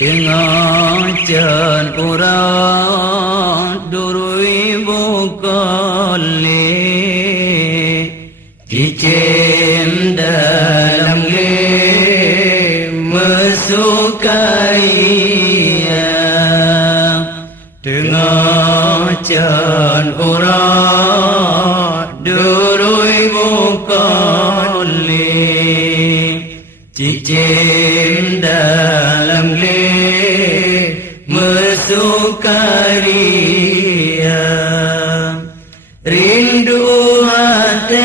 Tengah jan urat durui bukali Cicim dalam mesukai Tengah jan urat durui bukali Cicim dalam mesukaria rindu hatelon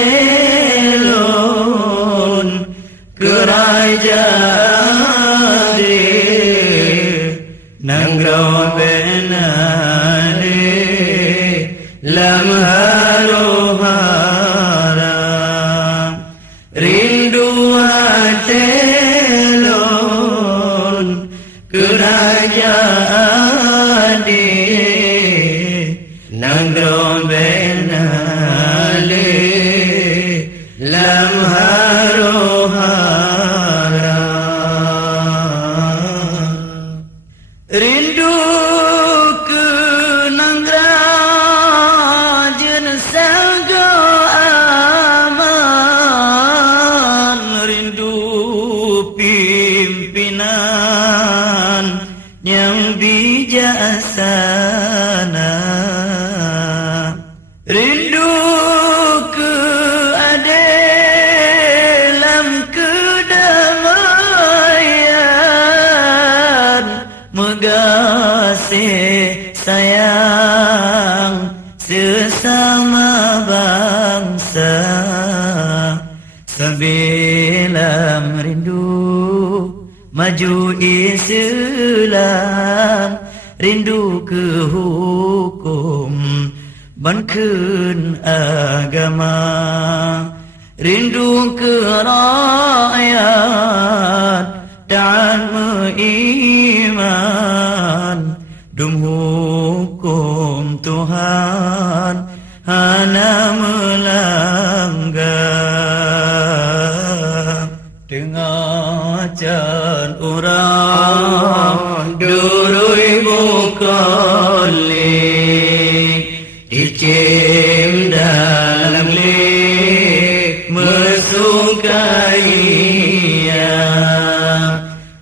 kerajaan nangrau benane lam harohara rindu hatelon kerajaan Nanggro benale lam harohara rindu ke nangrajen sago aman rindu pimpinan yang bijaksana rindu keadilan kedamaian mengasih sayang sesama bangsa sembilan rindu maju Islam rindu ke hukum Banken agama rindu ke rakyat dan beriman dum hukum Tuhan hana melanggar tengah jan urang durui bukali Cicim dalam mesukaria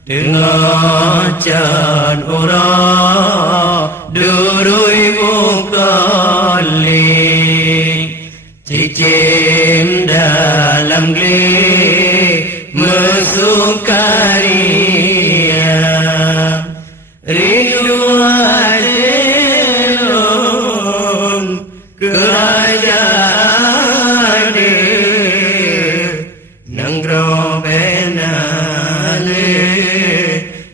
Tengah jan urang durui bukali Cicim dalam mesukaria rindu kerajaan nanggro benale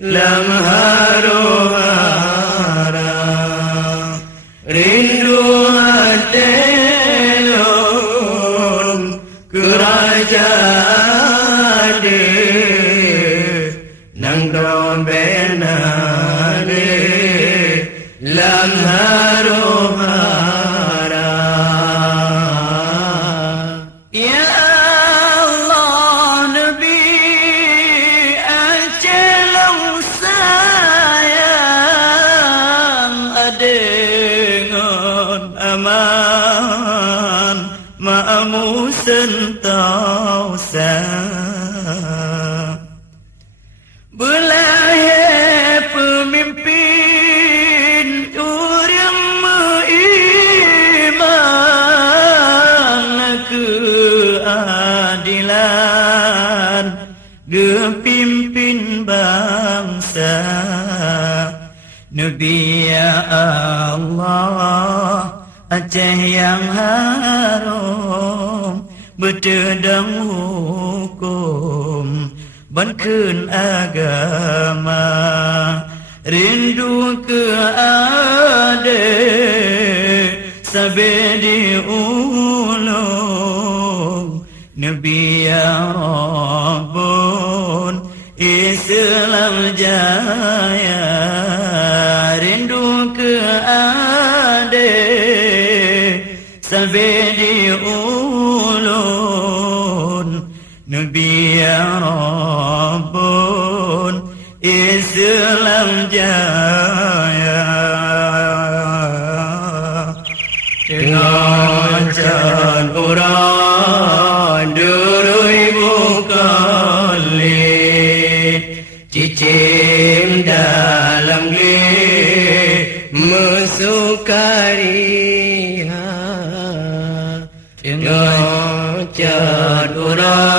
lam harohara rindu hatelon kerajaan nanggro benale lam harohara Ma'amu sentausa Belahir pemimpin orang beriman keadilan Gepimpin bangsa Nabi ya Allah Aceh yang harum Bertedang hukum Banken agama Rindu keadil Sampai diulung Nabi ya Rabbun Islam jaya Rindu keadil Sampai diulun Nabi ya Rabbun Islam dalam jaya dengan can orang durui bukali cicim dalam geli mesukari dengan can orang